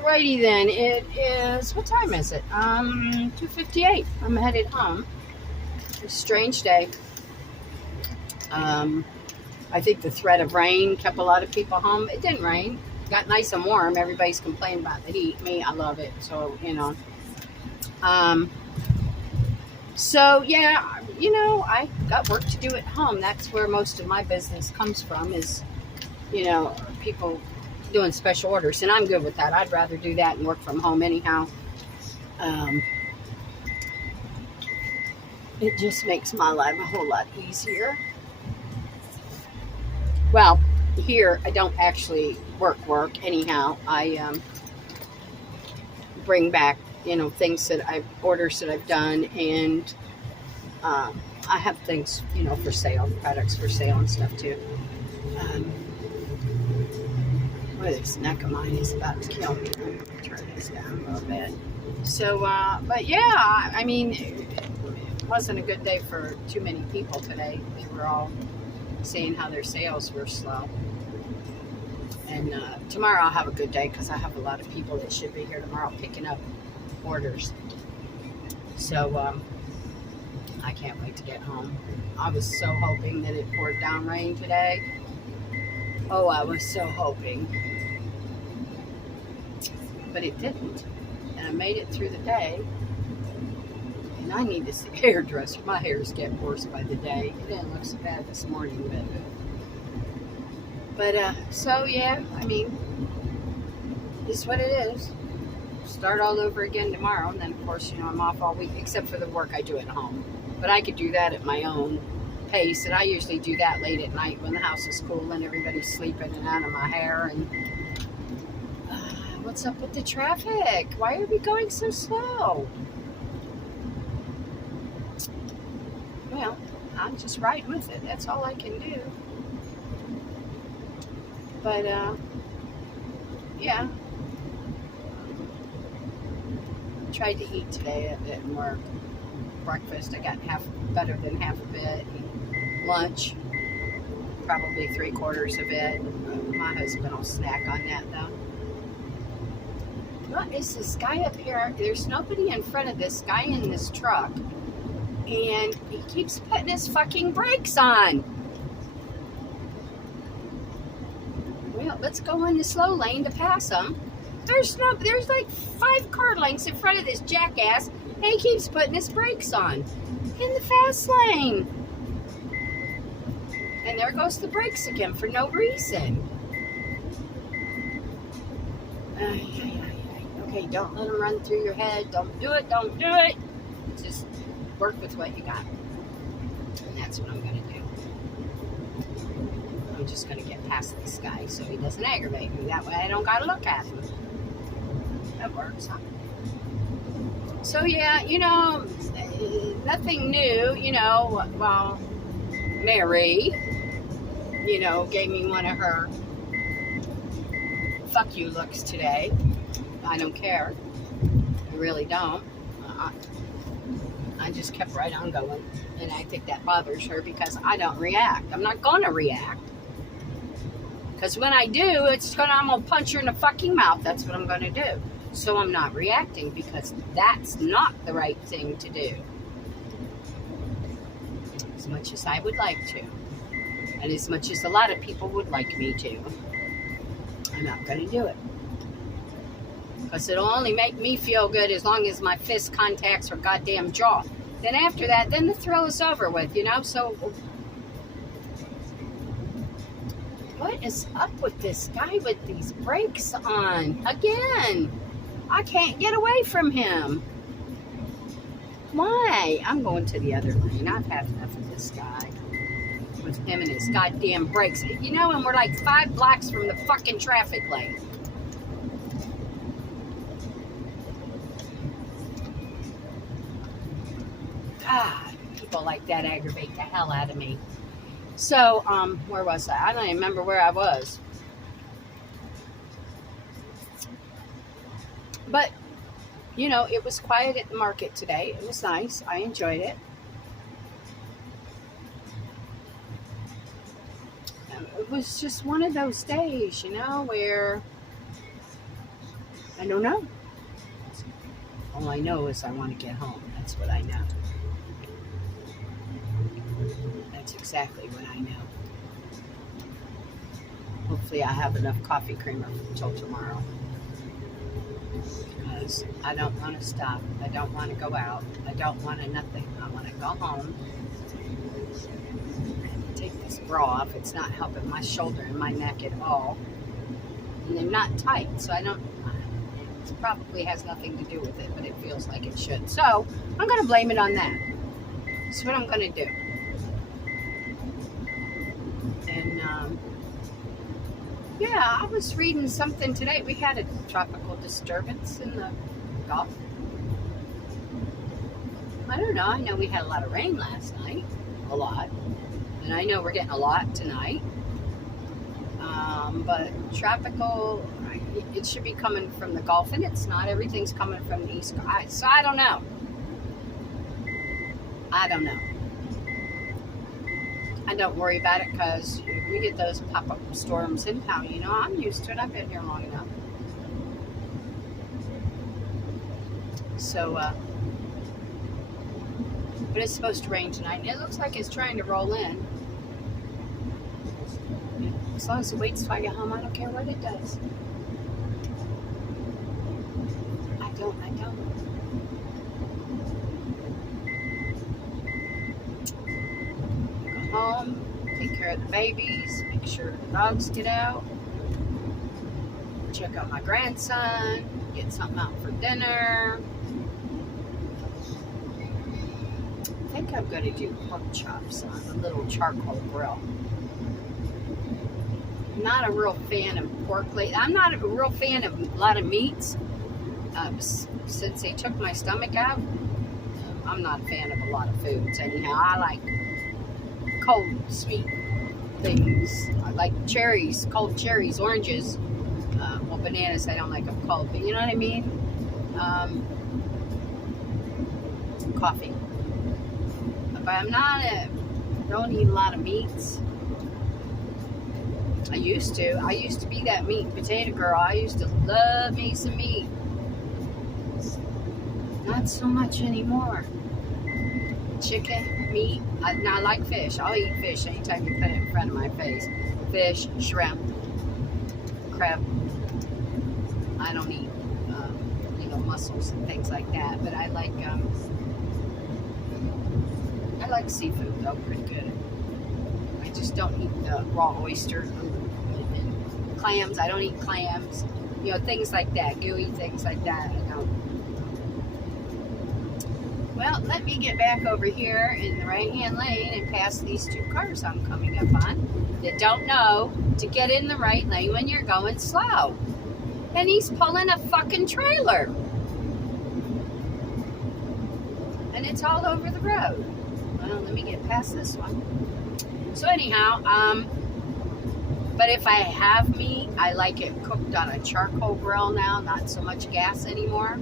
Alrighty then, it is, what time is it? 2:58. I'm headed home. It's a strange day. I think the threat of rain kept a lot of people home. It didn't rain. Got nice and warm. Everybody's complaining about the heat. Me, I love it. So, So yeah, I got work to do at home. That's where most of my business comes from is, people doing special orders, and I'm good with that. I'd rather do that and work from home anyhow. Um, it just makes my life a whole lot easier. Well, here I don't actually work anyhow. I bring back things that I've orders that I've done, and I have things for sale, products for sale and stuff too. Um, Boy, this neck of mine is about to kill me. I'm going to turn this down a little bit. So, but yeah, I mean, it wasn't a good day for too many people today. They were all saying how their sales were slow. And tomorrow I'll have a good day because I have a lot of people that should be here tomorrow picking up orders. So, I can't wait to get home. I was so hoping that it poured down rain today. Oh, I was so hoping. But it didn't. And I made it through the day. And I need to see a hairdresser. My hair's getting worse by the day. It didn't look so bad this morning, but so yeah, I mean, it's what it is. Start all over again tomorrow, and then of course, I'm off all week, except for the work I do at home. But I could do that at my own pace, and I usually do that late at night when the house is cool and everybody's sleeping and out of my hair. And what's up with the traffic? Why are we going so slow? Well, I'm just riding with it. That's all I can do. But, yeah. Tried to eat today at work. Breakfast, I got better than half of it. Lunch, probably 3/4 of it. My husband will snack on that, though. What is this guy up here? There's nobody in front of this guy in this truck. And he keeps putting his fucking brakes on. Well, let's go in the slow lane to pass him. There's like 5 car lengths in front of this jackass, and he keeps putting his brakes on in the fast lane. And there goes the brakes again for no reason. Okay, don't let him run through your head. Don't do it. Just work with what you got. And that's what I'm going to do. I'm just going to get past this guy so he doesn't aggravate me. That way I don't got to look at him. That works, huh? So, yeah, nothing new, well, Mary, gave me one of her fuck you looks today. I don't care. I really don't. I just kept right on going. And I think that bothers her because I don't react. I'm not going to react. Because when I do, I'm going to punch her in the fucking mouth. That's what I'm going to do. So I'm not reacting because that's not the right thing to do. As much as I would like to. And as much as a lot of people would like me to. I'm not going to do it. Because it'll only make me feel good as long as my fist contacts her goddamn jaw. Then after that, then the thrill is over with, So, what is up with this guy with these brakes on? Again, I can't get away from him. Why? I'm going to the other lane. I've had enough of this guy. With him and his goddamn brakes. And we're like 5 blocks from the fucking traffic lane. People like that aggravate the hell out of me. So, where was I? I don't even remember where I was. But, it was quiet at the market today. It was nice. I enjoyed it. It was just one of those days, where I don't know. All I know is I want to get home. That's what I know. That's exactly what I know. Hopefully I have enough coffee creamer until tomorrow. Because I don't want to stop. I don't want to go out. I don't want to nothing. I want to go home and take this bra off. It's not helping my shoulder and my neck at all. And they're not tight, so I don't... It probably has nothing to do with it, but it feels like it should. So I'm going to blame it on that. That's what I'm going to do. And yeah, I was reading something today. We had a tropical disturbance in the Gulf. I don't know. I know we had a lot of rain last night. A lot. And I know we're getting a lot tonight. But tropical, it should be coming from the Gulf, and it's not. Everything's coming from the East Coast. So I don't know. I don't know. I don't worry about it because we get those pop-up storms in town. You know, I'm used to it. I've been here long enough. So, but it's supposed to rain tonight, and it looks like it's trying to roll in. As long as it waits till I get home, I don't care what it does. I don't. Go home, take care of the babies, make sure the dogs get out, check on my grandson, get something out for dinner. I think I'm going to do pork chops on a little charcoal grill. I'm not a real fan of pork lately. I'm not a real fan of a lot of meats. Since they took my stomach out, I'm not a fan of a lot of foods. Anyhow, I like cold, sweet things. I like cherries, cold cherries, oranges. Well, bananas, I don't like them cold, but you know what I mean? Coffee. But I'm not don't eat a lot of meats. I used to be that meat and potato girl. I used to love me some meat. Not so much anymore. Chicken, meat. I like fish. I'll eat fish anytime you put it in front of my face. Fish, shrimp, crab. I don't eat, mussels and things like that. But I like seafood though, pretty good. I just don't eat the raw oyster and clams. I don't eat clams. You know, things like that, gooey things like that. I don't. Well, let me get back over here in the right-hand lane and pass these two cars I'm coming up on that don't know to get in the right lane when you're going slow. And he's pulling a fucking trailer. And it's all over the road. Well, let me get past this one. So anyhow, but if I have meat, I like it cooked on a charcoal grill now, not so much gas anymore.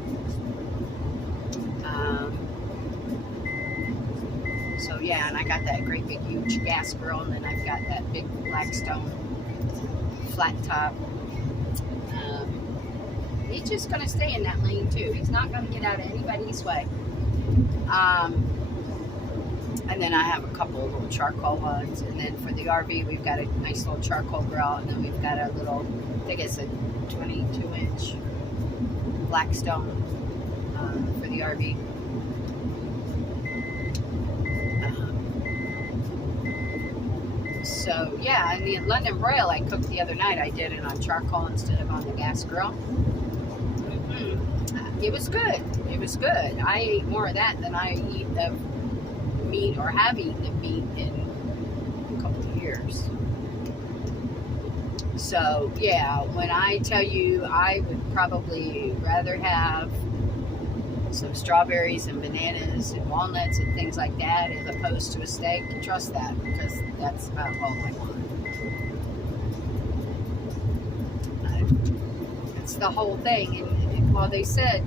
So yeah, and I got that great big huge gas grill, and then I've got that big Blackstone flat top. He's just going to stay in that lane too. He's not going to get out of anybody's way. And then I have a couple of little charcoal ones. And then for the RV, we've got a nice little charcoal grill. And then we've got a little, I think it's a 22-inch Blackstone for the RV. So, yeah, and the London broil I cooked the other night, I did it on charcoal instead of on the gas grill. It was good. It was good. I ate more of that than I eat of meat or have eaten of meat in a couple of years. So, yeah, when I tell you I would probably rather have some strawberries and bananas and walnuts and things like that as opposed to a steak, trust that, because that's about all I want. It's the whole thing. And well, they said,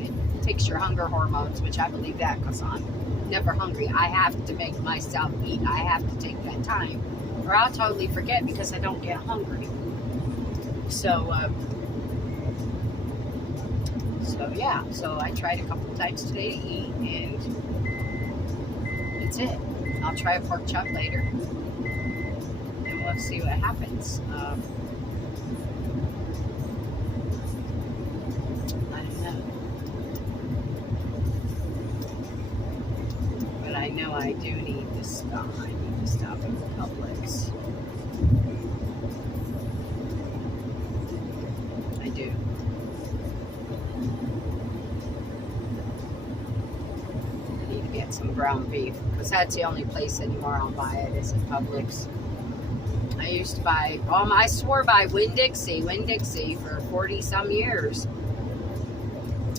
it takes your hunger hormones, which I believe that because I'm never hungry. I have to make myself eat. I have to take that time, or I'll totally forget because I don't get hungry. So, yeah, so I tried a couple times today to eat, and that's it. I'll try a pork chop later, and we'll see what happens. I don't know. But I know I do need to stop. I need to stop at Publix. I do. I need to get some ground beef, because that's the only place anymore I'll buy it is at Publix. I used to buy, I swore by Winn-Dixie for 40 some years.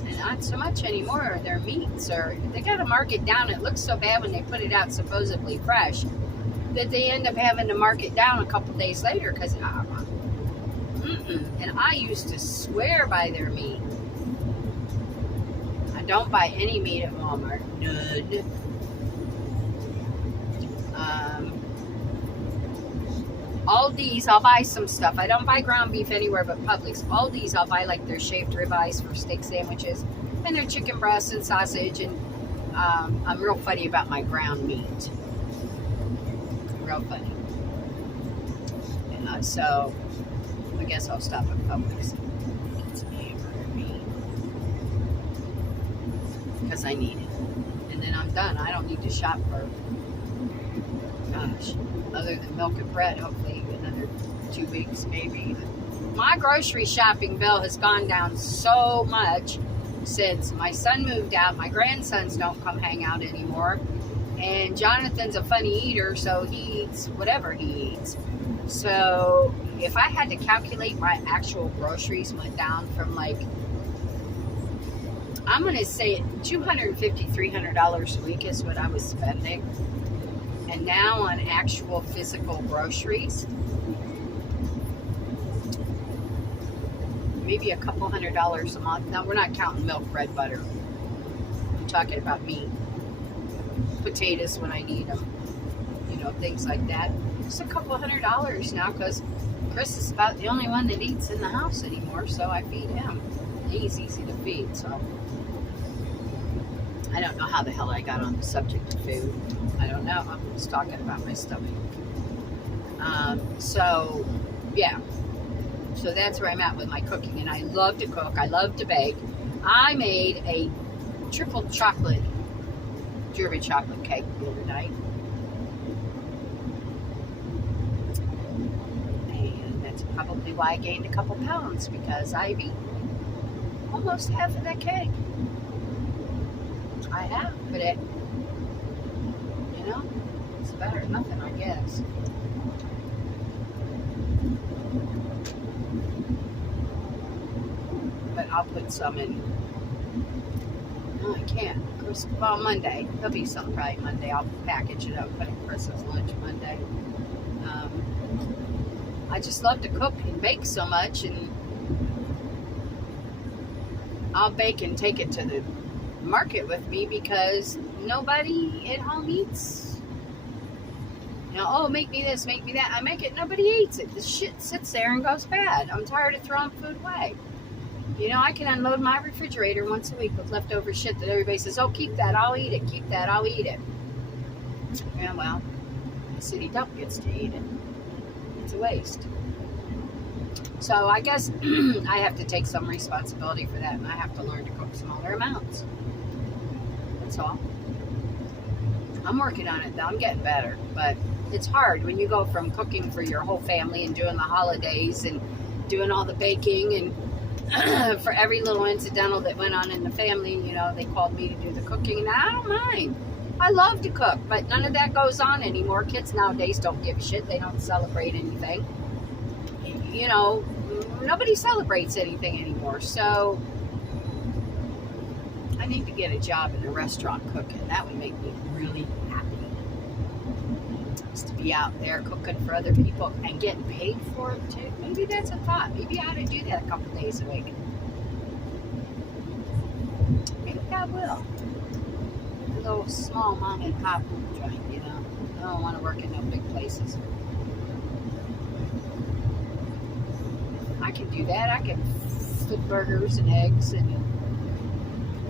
And not so much anymore. Their meats they got to mark it down. It looks so bad when they put it out supposedly fresh that they end up having to mark it down a couple days later because, and I used to swear by their meat. I don't buy any meat at Walmart. None. Aldi's, I'll buy some stuff. I don't buy ground beef anywhere but Publix. Aldi's, I'll buy like their shaved ribeyes for steak sandwiches and their chicken breasts and sausage. And I'm real funny about my ground meat. Real funny. So I guess I'll stop at Publix. Get some hamburger meat because I need it. And then I'm done. I don't need to shop for, gosh, other than milk and bread, hopefully another 2 weeks maybe. My grocery shopping bill has gone down so much since my son moved out. My grandsons don't come hang out anymore. And Jonathan's a funny eater, so he eats whatever he eats. So if I had to calculate, my actual groceries went down from like, I'm going to say $250, $300 a week is what I was spending. And now on actual physical groceries, maybe a couple $100 a month. Now, we're not counting milk, bread, butter. I'm talking about meat. Potatoes when I need them. You know, things like that. Just a couple $100 now because Chris is about the only one that eats in the house anymore, so I feed him. He's easy to feed, so. I don't know how the hell I got on the subject of food. I don't know. I'm just talking about my stomach. So, yeah. So that's where I'm at with my cooking. And I love to cook. I love to bake. I made a triple chocolate German chocolate cake the other night. And that's probably why I gained a couple pounds, because I've eaten almost half of that cake. I have, but it, you know, it's better than nothing, I guess. But I'll put some in. No, I can't. Well, Monday. There'll be some probably Monday. I'll package it up, put it in Chris's lunch Monday. I just love to cook and bake so much, and I'll bake and take it to the market with me because nobody at home eats. You know, oh, make me this, make me that. I make it, nobody eats it. The shit sits there and goes bad. I'm tired of throwing food away. You know, I can unload my refrigerator once a week with leftover shit that everybody says, oh, keep that, I'll eat it, keep that, I'll eat it. Yeah, well, the city dump gets to eat it. It's a waste. So I guess I have to take some responsibility for that, and I have to learn to cook smaller amounts. That's all. I'm working on it, though. I'm getting better, but it's hard when you go from cooking for your whole family and doing the holidays and doing all the baking and for every little incidental that went on in the family, you know, they called me to do the cooking, and I don't mind. I love to cook, but none of that goes on anymore. Kids nowadays don't give a shit. They don't celebrate anything. You know, nobody celebrates anything anymore, so I need to get a job in a restaurant cooking. That would make me really happy. Just to be out there cooking for other people and getting paid for it too. Maybe that's a thought. Maybe I ought to do that a couple days a week. Maybe I will. A little small mom and pop joint, you know. I don't want to work in no big places. I can do that. I can flip burgers and eggs and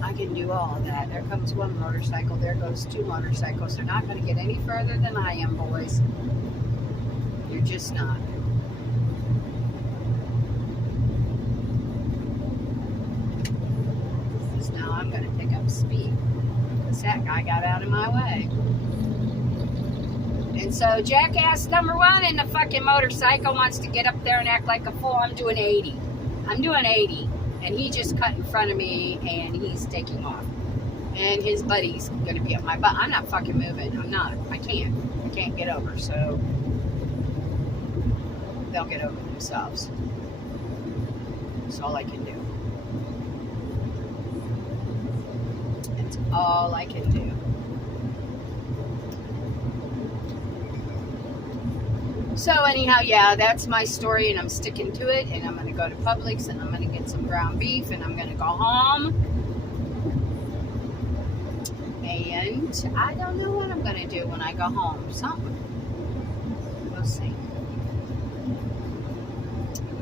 I can do all of that. There comes one motorcycle. There goes two motorcycles. They're not going to get any further than I am, boys. You're just not. Because now I'm going to pick up speed. Because that guy got out of my way. And so jackass number one in the fucking motorcycle wants to get up there and act like a fool. I'm doing 80. I'm doing 80. And he just cut in front of me and he's taking off. And his buddy's going to be up my butt. I'm not fucking moving. I'm not. I can't get over. So they'll get over themselves. That's all I can do. It's all I can do. So anyhow, yeah, that's my story, and I'm sticking to it, and I'm going to go to Publix, and I'm going to get some ground beef, and I'm going to go home. And I don't know what I'm going to do when I go home. Something. We'll see.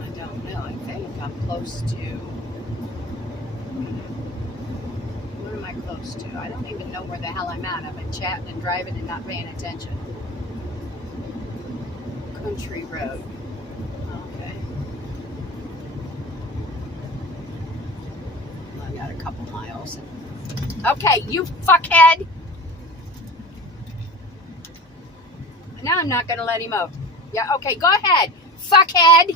I don't know. I think I'm close to... What am I close to? I don't even know where the hell I'm at. I've been chatting and driving and not paying attention. Country road. Okay. I got a couple miles. Okay, you fuckhead. Now I'm not going to let him over. Yeah, okay, go ahead. Fuckhead.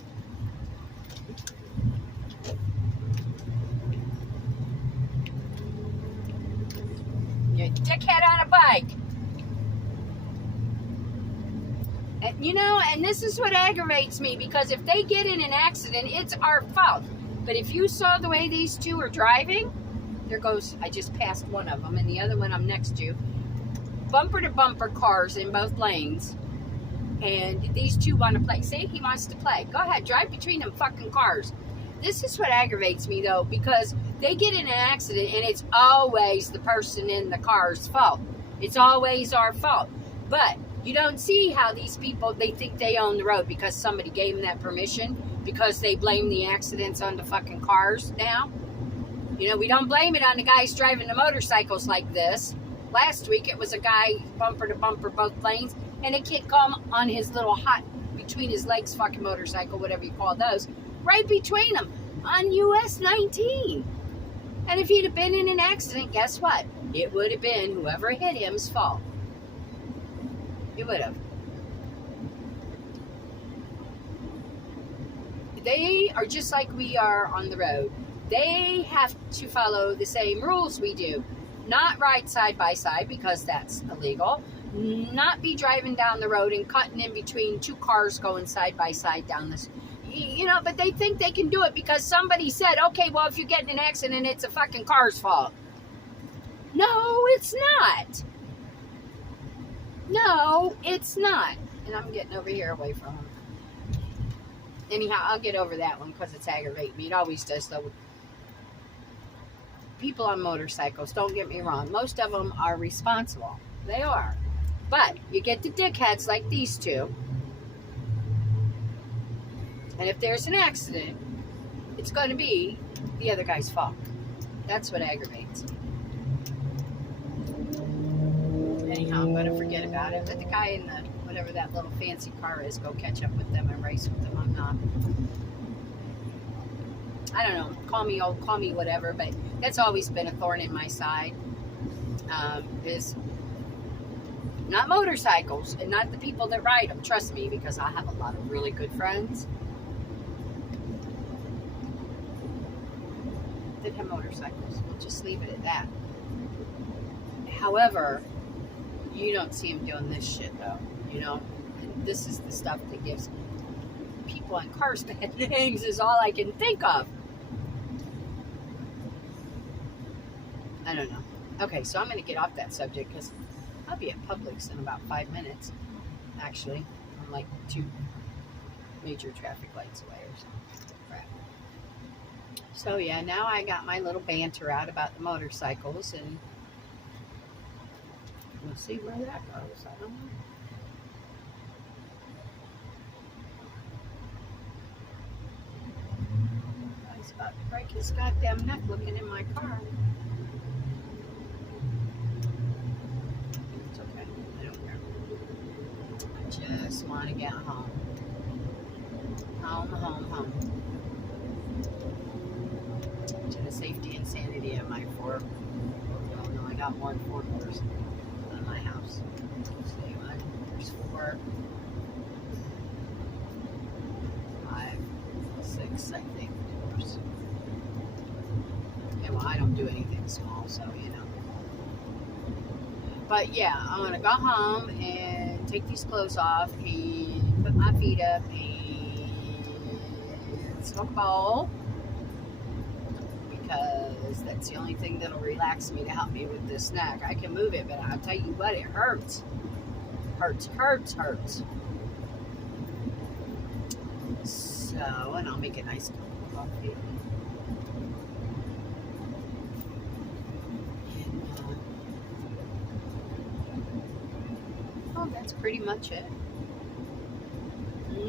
You dickhead on a bike. And, you know, and this is what aggravates me, because if they get in an accident, it's our fault. But if you saw the way these two are driving, there goes, I just passed one of them, and the other one I'm next to. Bumper to bumper cars in both lanes. And these two want to play. See, he wants to play. Go ahead, drive between them fucking cars. This is what aggravates me, though, because they get in an accident, and it's always the person in the car's fault. It's always our fault. But you don't see how these people, they think they own the road because somebody gave them that permission, because they blame the accidents on the fucking cars now. You know, we don't blame it on the guys driving the motorcycles like this. Last week, it was a guy bumper to bumper both lanes, and a kid come on his little hot, between his legs fucking motorcycle, whatever you call those, right between them on US 19. And if he'd have been in an accident, guess what? It would have been whoever hit him's fault. It would have. They are just like we are on the road. They have to follow the same rules we do. Not ride side by side, because that's illegal. Not be driving down the road and cutting in between two cars going side by side down this. You know, but they think they can do it because somebody said, okay, well, if you get in an accident, it's a fucking car's fault. No, it's not. No, it's not. And I'm getting over here away from them. Anyhow, I'll get over that one because it's aggravating me. It always does, though. People on motorcycles, don't get me wrong, most of them are responsible. They are. But you get the dickheads like these two. And if there's an accident, it's going to be the other guy's fault. That's what aggravates me. Anyhow, I'm going to forget about it. Let the guy in the, whatever that little fancy car is, go catch up with them and race with them. I'm not. I don't know. Call me old, call me whatever, but that's always been a thorn in my side. Is not motorcycles and not the people that ride them. Trust me, because I have a lot of really good friends that have motorcycles. We'll just leave it at that. However, you don't see them doing this shit, though. You know, and this is the stuff that gives people on cars bad names, is all I can think of. I don't know. Okay, so I'm going to get off that subject because I'll be at Publix in about 5 minutes. Actually, I'm like 2 major traffic lights away or something. Crap. So yeah, now I got my little banter out about the motorcycles, and we'll see where that goes. I don't know. He's about to break his goddamn neck looking in my car. just want to get home. Home. To the safety and sanity of my four. Oh no, I got more than 4 doors on my house. See, there's 4, 5, 6, I think, doors. Yeah, well, I don't do anything small, so you know. But yeah, I'm gonna go home and take these clothes off and put my feet up and smoke a bowl, because that's the only thing that'll relax me to help me with this neck. I can move it, but I'll tell you what, it hurts. Hurts. So, and I'll make a nice cup of coffee. Oh, that's pretty much it.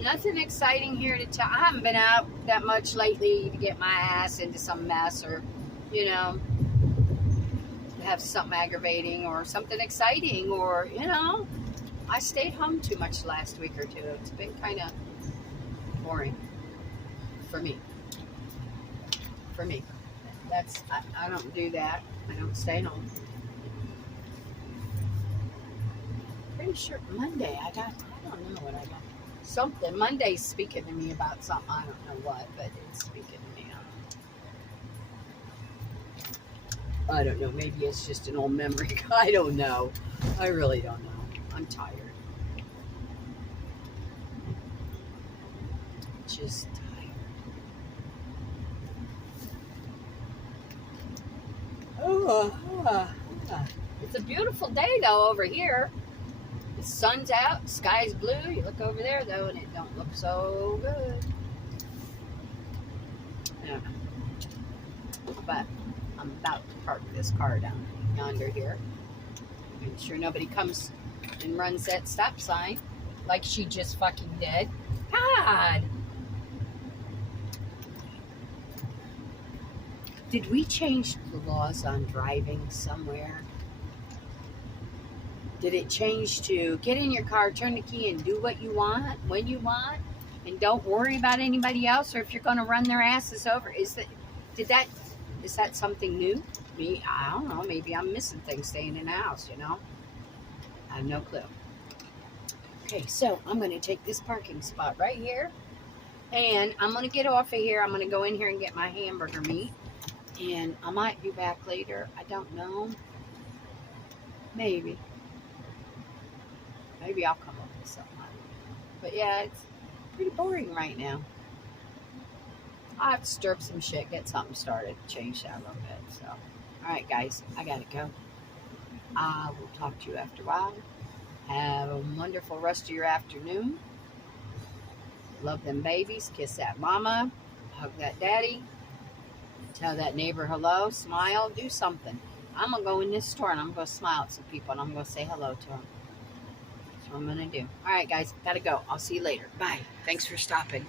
Nothing exciting here to tell. I haven't been out that much lately to get my ass into some mess, or, you know, have something aggravating or something exciting, or, you know, I stayed home too much the last week or two. It's been kind of boring for me. That's, I don't do that. I don't stay home. Pretty sure Monday I don't know what I got. Something. Monday's speaking to me about something. I don't know what, but it's speaking to me. I don't know. Maybe it's just an old memory. I don't know. I really don't know. I'm tired. Just tired. It's a beautiful day though over here. The sun's out, the sky's blue. You look over there though, and it don't look so good. Yeah. But I'm about to park this car down yonder here. Make sure nobody comes and runs that stop sign like she just fucking did. God! Did we change the laws on driving somewhere? Did it change to get in your car, turn the key, and do what you want, when you want, and don't worry about anybody else, or if you're going to run their asses over? Is that something new? Me, I don't know. Maybe I'm missing things staying in the house, you know? I have no clue. Okay, so I'm going to take this parking spot right here, and I'm going to get off of here. I'm going to go in here and get my hamburger meat, and I might be back later. I don't know. Maybe I'll come up with something. But yeah, it's pretty boring right now. I'll have to stir up some shit, get something started, change that a little bit. So, alright guys, I gotta go. I will talk to you after a while. Have a wonderful rest of your afternoon. Love them babies. Kiss that mama. Hug that daddy. Tell that neighbor hello. Smile. Do something. I'm going to go in this store and I'm going to smile at some people and I'm going to say hello to them. That's what I'm going to do. All right, guys. Got to go. I'll see you later. Bye. Thanks for stopping.